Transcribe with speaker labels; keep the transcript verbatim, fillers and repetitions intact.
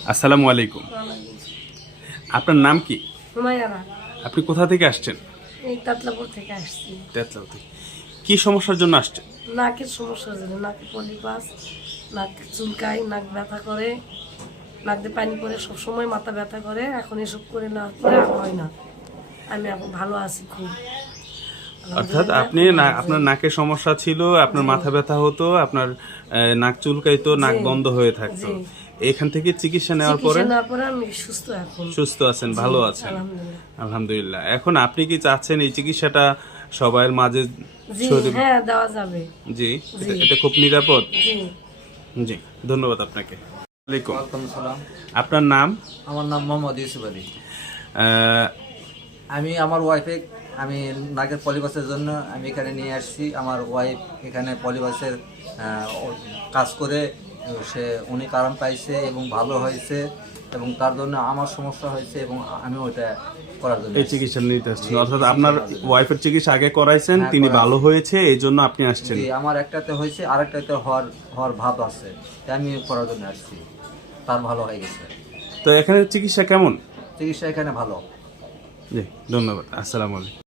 Speaker 1: আসসালামু আলাইকুম। আপনার নাম কি?
Speaker 2: হুমায়রা।
Speaker 1: আপনি কোথা থেকে আসছেন?
Speaker 2: এই তাতলাপুর থেকে আসছি।
Speaker 1: তেতলাও থেকে। কি সমস্যার জন্য আসছেন?
Speaker 2: নাকের সমস্যা হয়েছিল, নাকে পলিপাস, নাক চুলকায়, নাক ব্যথা করে, নাক দিয়ে পানি পড়ে, সবসময় মাথা ব্যথা করে। এখন এসব করে না করে আর হয় না। আমি এখন ভালো আছি খুব।
Speaker 1: অর্থাৎ
Speaker 2: আলহামদুলিল্লাহ,
Speaker 1: আপনি
Speaker 2: খুব
Speaker 1: না,
Speaker 2: ভালো
Speaker 1: আপনার
Speaker 2: আছি।
Speaker 1: নাকের সমস্যা ছিল, আপনার
Speaker 2: জি।
Speaker 1: মাথা ব্যথা হতো, আপনার আহ, নাক চুলকাইতো, নাক
Speaker 2: জি,
Speaker 1: বন্ধ হয়ে থাকতো।
Speaker 2: জি।
Speaker 1: এখান থেকে চিকিৎসা নেওয়ার পরে
Speaker 2: চিকিৎসা নেওয়ার পরে আমি সুস্থ এখন।
Speaker 1: সুস্থ আছেন,
Speaker 2: জি,
Speaker 1: ভালো আছেন।
Speaker 2: আলহামদুলিল্লাহ।
Speaker 1: আলহামদুলিল্লাহ। এখন আপনি কি চাচ্ছেন এই চিকিৎসাটা সবার মাঝে
Speaker 2: জি,
Speaker 1: ছড়িয়ে?
Speaker 2: হ্যাঁ, দেওয়া যাবে।
Speaker 1: জি,
Speaker 2: জি।
Speaker 1: এটা এটা খুব নিরাপদ।
Speaker 2: জি।
Speaker 1: জি, ধন্যবাদ আপনাকে। ওয়ালাইকুম।
Speaker 3: ওয়ালাইকুম সালাম।
Speaker 1: আপনার নাম?
Speaker 3: আমার নাম মোহাম্মদ ইউসুফ আলী।
Speaker 1: আহ,
Speaker 3: আমি আমার ওয়াইফে আমি নাকের পলিবাসের জন্য আমি এখানে নিয়ে আসছি। আমার ওয়াইফ এখানে পলিবাসের আহ, ও- কাজ করে সে উনি কারণ পাইছে এবং ভালো হয়েছে, এবং তার জন্য আমার সমস্যা হয়েছে এবং আমি ওইটা করার জন্য
Speaker 1: এই
Speaker 3: আসছি।
Speaker 1: চিকিৎসা নিতে আসছেন,
Speaker 3: জি,
Speaker 1: অর্থাৎ
Speaker 3: চিকিৎসা
Speaker 1: আপনার
Speaker 3: করার জন্য।
Speaker 1: ওয়াইফের চিকিৎসা আগে করাইছেন,
Speaker 3: হ্যাঁ,
Speaker 1: তিনি
Speaker 3: করাইছি।
Speaker 1: ভালো হয়েছে, এই জন্য আপনি আসছেন।
Speaker 3: জি, আমার একটাতে হয়েছে, আরেকটাতে হওয়ার হওয়ার ভাব আছে, তাই আমি করার জন্য আসছি। তার ভালো হয়ে গেছে,
Speaker 1: তো এখানে চিকিৎসা কেমন?
Speaker 3: চিকিৎসা এখানে ভালো।
Speaker 1: জি, ধন্যবাদ। আসসালামু আলাইকুম।